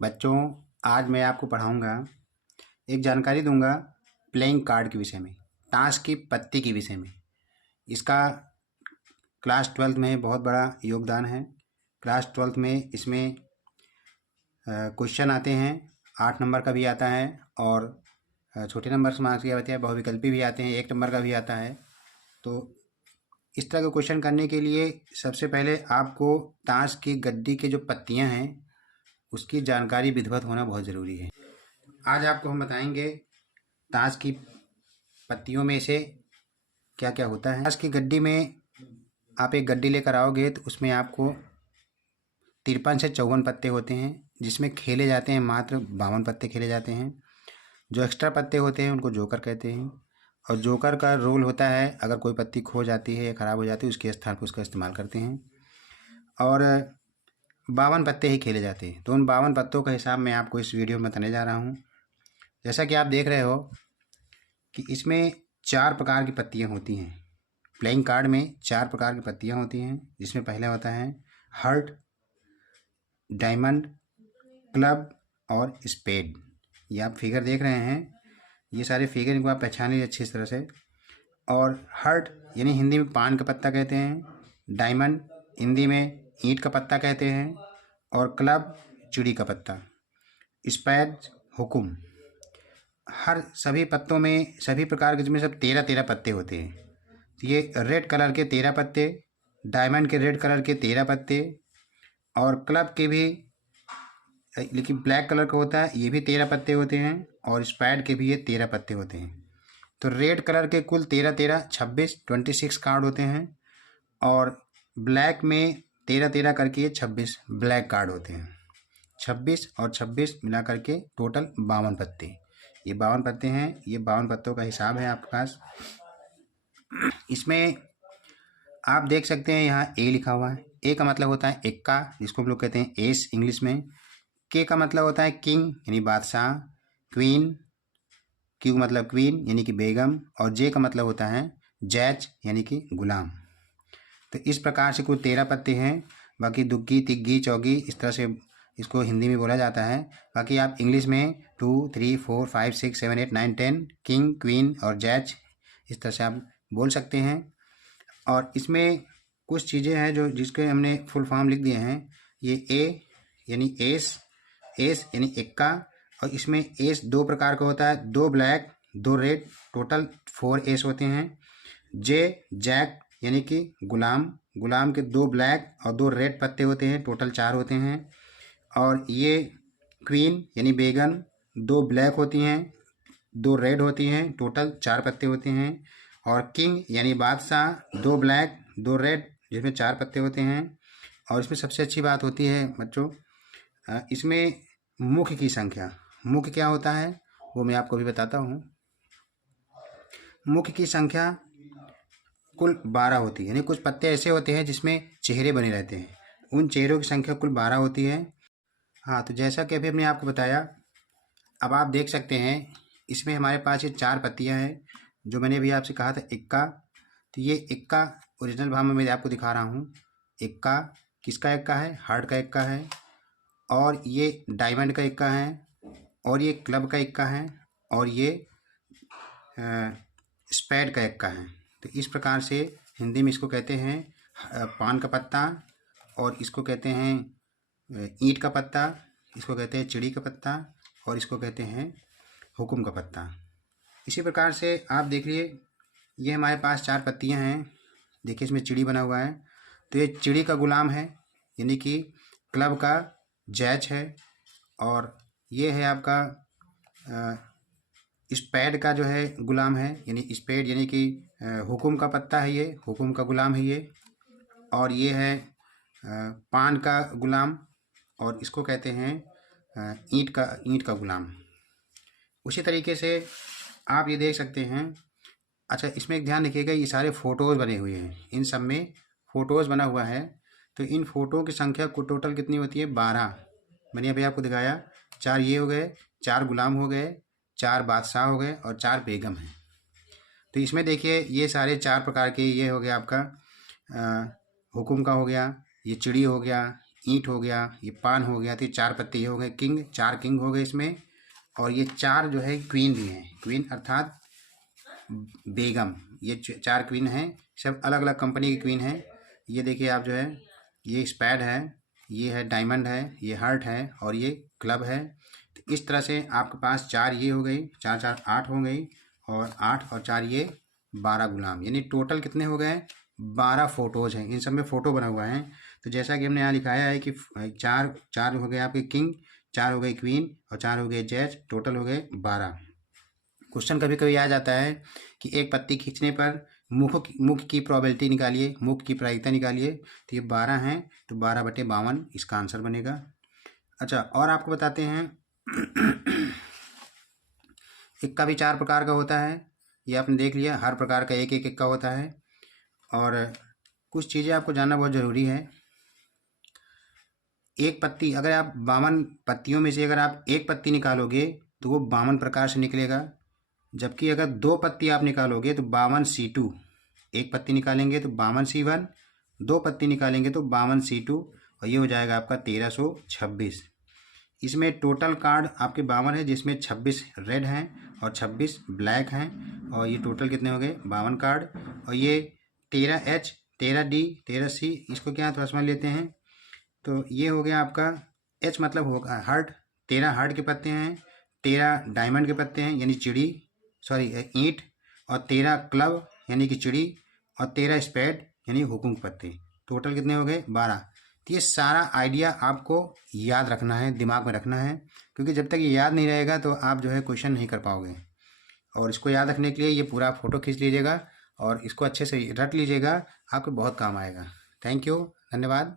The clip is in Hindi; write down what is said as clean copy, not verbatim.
बच्चों, आज मैं आपको पढ़ाऊँगा, एक जानकारी दूँगा प्लेइंग कार्ड के विषय में, ताश की पत्ती के विषय में। इसका क्लास 12th में बहुत बड़ा योगदान है। क्लास 12th में इसमें क्वेश्चन आते हैं, 8 नंबर का भी आता है और छोटे नंबर से मार्क्स दिया जाता है, बहुविकल्पी भी आते हैं, 1 नंबर का भी आता है। तो इस तरह के क्वेश्चन करने के लिए सबसे पहले आपको ताश की गड्डी के जो पत्तियां हैं उसकी जानकारी विधिवत होना बहुत ज़रूरी है। आज आपको हम बताएंगे ताश की पत्तियों में से क्या क्या होता है। ताश की गड्डी में आप एक गड्डी लेकर आओगे तो उसमें आपको 53 से 54 पत्ते होते हैं, जिसमें खेले जाते हैं मात्र 52 पत्ते खेले जाते हैं। जो एक्स्ट्रा पत्ते होते हैं उनको जोकर कहते हैं और जोकर का रोल होता है अगर कोई पत्ती खो जाती है या ख़राब हो जाती है उसके स्थान पर उसका इस्तेमाल करते हैं। और 52 पत्ते ही खेले जाते हैं। तो उन 52 पत्तों का हिसाब मैं आपको इस वीडियो में बताने जा रहा हूँ। जैसा कि आप देख रहे हो कि इसमें 4 प्रकार की पत्तियाँ होती हैं। प्लेइंग कार्ड में 4 प्रकार की पत्तियाँ होती हैं, जिसमें पहले होता है हार्ट, डायमंड, क्लब और स्पेड। ये आप फिगर देख रहे हैं, ये सारे फिगर इनको आप पहचान लीजिए अच्छी तरह से। और हार्ट यानी हिंदी में पान का पत्ता कहते हैं, डायमंड हिंदी में ईंट का पत्ता कहते हैं और क्लब चिड़ी का पत्ता, स्पैड हुकुम। हर सभी पत्तों में सभी प्रकार के जिसमें सब 13-13 पत्ते होते हैं। तो ये रेड कलर के 13 पत्ते, डायमंड के रेड कलर के 13 पत्ते और क्लब के भी लेकिन ब्लैक कलर का होता है, ये भी 13 पत्ते होते हैं और स्पैड के भी ये 13 पत्ते होते हैं। तो रेड कलर के कुल 13-13 26 कार्ड होते हैं और ब्लैक में 13-13 करके ये 26 ब्लैक कार्ड होते हैं। 26 और 26 मिला करके टोटल 52 पत्ते। ये 52 पत्ते हैं, ये 52 पत्तों का हिसाब है आपके पास। इसमें आप देख सकते हैं यहाँ ए लिखा हुआ है। ए का मतलब होता है एक्का, जिसको हम लोग कहते हैं एस इंग्लिश में। के का मतलब होता है किंग यानी बादशाह, क्वीन, क्यू का मतलब क्वीन यानी कि बेगम और जे का मतलब होता है जैज यानी कि गुलाम। तो इस प्रकार से कुल 13 पत्ते हैं। बाकी दुग्गी, तिग्गी, चौगी इस तरह से इसको हिंदी में बोला जाता है। बाकी आप इंग्लिश में 2, 3, 4, 5, 6, 7, 8, 9, 10 किंग, क्वीन और जैज इस तरह से आप बोल सकते हैं। और इसमें कुछ चीज़ें हैं जो जिसके हमने फुल फॉर्म लिख दिए हैं। ये ए यानी एस, एस यानी एक्का, और इसमें एस 2 प्रकार का होता है, 2 ब्लैक 2 रेड, टोटल 4 एस होते हैं। जे जैक यानी कि गुलाम, गुलाम के 2 ब्लैक और 2 रेड पत्ते होते हैं, टोटल 4 होते हैं। और ये क्वीन यानी बेगम, 2 ब्लैक होती हैं 2 रेड होती हैं, टोटल 4 पत्ते होते हैं। और किंग यानी बादशाह, 2 ब्लैक 2 रेड जिसमें 4 पत्ते होते हैं। और इसमें सबसे अच्छी बात होती है बच्चों, इसमें मुख्य की संख्या, मुख्य क्या होता है वो मैं आपको भी बताता हूँ। मुख्य की संख्या कुल 12 होती है, यानी कुछ पत्ते ऐसे होते हैं जिसमें चेहरे बने रहते हैं, उन चेहरों की संख्या कुल 12 होती है। हाँ, तो जैसा कि अभी हमने आपको बताया, अब आप देख सकते हैं इसमें हमारे पास ये 4 पत्तियाँ हैं जो मैंने अभी आपसे कहा था इक्का। तो ये इक्का ओरिजिनल भाव में मैं आपको दिखा रहा हूँ। इक्का किसका इक्का है? हार्ट का इक्का है। और ये डायमंड का इक्का है और ये क्लब का इक्का है और ये स्पैड का इक्का है। तो इस प्रकार से हिंदी में इसको कहते हैं पान का पत्ता, और इसको कहते हैं ईंट का पत्ता, इसको कहते हैं चिड़ी का पत्ता और इसको कहते हैं हुकुम का पत्ता। इसी प्रकार से आप देखिए ये हमारे पास 4 पत्तियां हैं। देखिए इसमें चिड़ी बना हुआ है, तो ये चिड़ी का गुलाम है यानी कि क्लब का जैज है। और ये है आपका स्पैड का जो है गुलाम है, यानी स्पेड यानी कि हुकुम का पत्ता है, ये हुकुम का गुलाम है ये। और ये है पान का गुलाम और इसको कहते हैं ईंट का गुलाम। उसी तरीके से आप ये देख सकते हैं। अच्छा, इसमें एक ध्यान रखिएगा, ये सारे फ़ोटोज़ बने हुए हैं, इन सब में फ़ोटोज़ बना हुआ है। तो इन फ़ोटो की संख्या को टोटल कितनी होती है? 12। मैंने अभी आपको दिखाया, 4 ये हो गए, 4 गुलाम हो गए, 4 बादशाह हो गए और 4 बेगम हैं। तो इसमें देखिए ये सारे 4 प्रकार के, ये हो गया आपका हुकुम का हो गया, ये चिड़ी हो गया, ईंट हो गया, ये पान हो गया, तो ये 4 पत्ते ये हो गए किंग, 4 किंग हो गए इसमें। और ये 4 जो है क्वीन भी हैं, क्वीन अर्थात बेगम। ये 4 क्वीन हैं, सब अलग अलग कंपनी की क्वीन हैं। ये देखिए आप जो है, ये स्पैड है, ये है डायमंड है, ये हार्ट है और ये क्लब है। तो इस तरह से आपके पास 4 ये हो गई, 4 4 8 हो गई, और 8 और 4 ये 12 गुलाम, यानी टोटल कितने हो गए? 12 फोटोज़ हैं, इन सब में फ़ोटो बना हुआ है। तो जैसा कि हमने यहाँ दिखाया है कि 4 हो गए आपके किंग, 4 हो गए क्वीन और 4 हो गए जज, टोटल हो गए 12। क्वेश्चन कभी कभी आ जाता है कि एक पत्ती खींचने पर मुख की प्रोबेबिलिटी निकालिए, मुख की प्रायिकता निकालिए। तो ये 12 हैं, तो 12/52 इसका आंसर बनेगा। अच्छा, और आपको बताते हैं इक्का भी 4 प्रकार का होता है, ये आपने देख लिया, हर प्रकार का एक एक इक्का होता है। और कुछ चीज़ें आपको जानना बहुत ज़रूरी है। एक पत्ती, अगर आप 52 पत्तियों में से अगर आप एक पत्ती निकालोगे तो वो 52 प्रकार से निकलेगा, जबकि अगर 2 पत्ती आप निकालोगे तो 52C2, एक पत्ती निकालेंगे तो 52C1, 2 पत्ती निकालेंगे तो 52C2, और ये हो जाएगा आपका 1326। इसमें टोटल कार्ड आपके 52 है, जिसमें 26 रेड हैं और 26 ब्लैक हैं, और ये टोटल कितने हो गए? 52 कार्ड। और ये 13H, 13D, 13C, इसको क्या थोड़ा समझ लेते हैं। तो ये हो गया आपका H मतलब होगा हार्ट, 13 हार्ट के पत्ते हैं, 13 डायमंड के पत्ते हैं यानी चिड़ी, सॉरी ईंट, और 13 क्लब यानी कि चिड़ी, और 13 स्पेड यानी हुकुम के पत्ते। टोटल कितने हो गए? 12। तो ये सारा आइडिया आपको याद रखना है, दिमाग में रखना है, क्योंकि जब तक ये याद नहीं रहेगा तो आप जो है क्वेश्चन नहीं कर पाओगे। और इसको याद रखने के लिए ये पूरा फ़ोटो खींच लीजिएगा और इसको अच्छे से रट लीजिएगा, आपको बहुत काम आएगा। थैंक यू, धन्यवाद।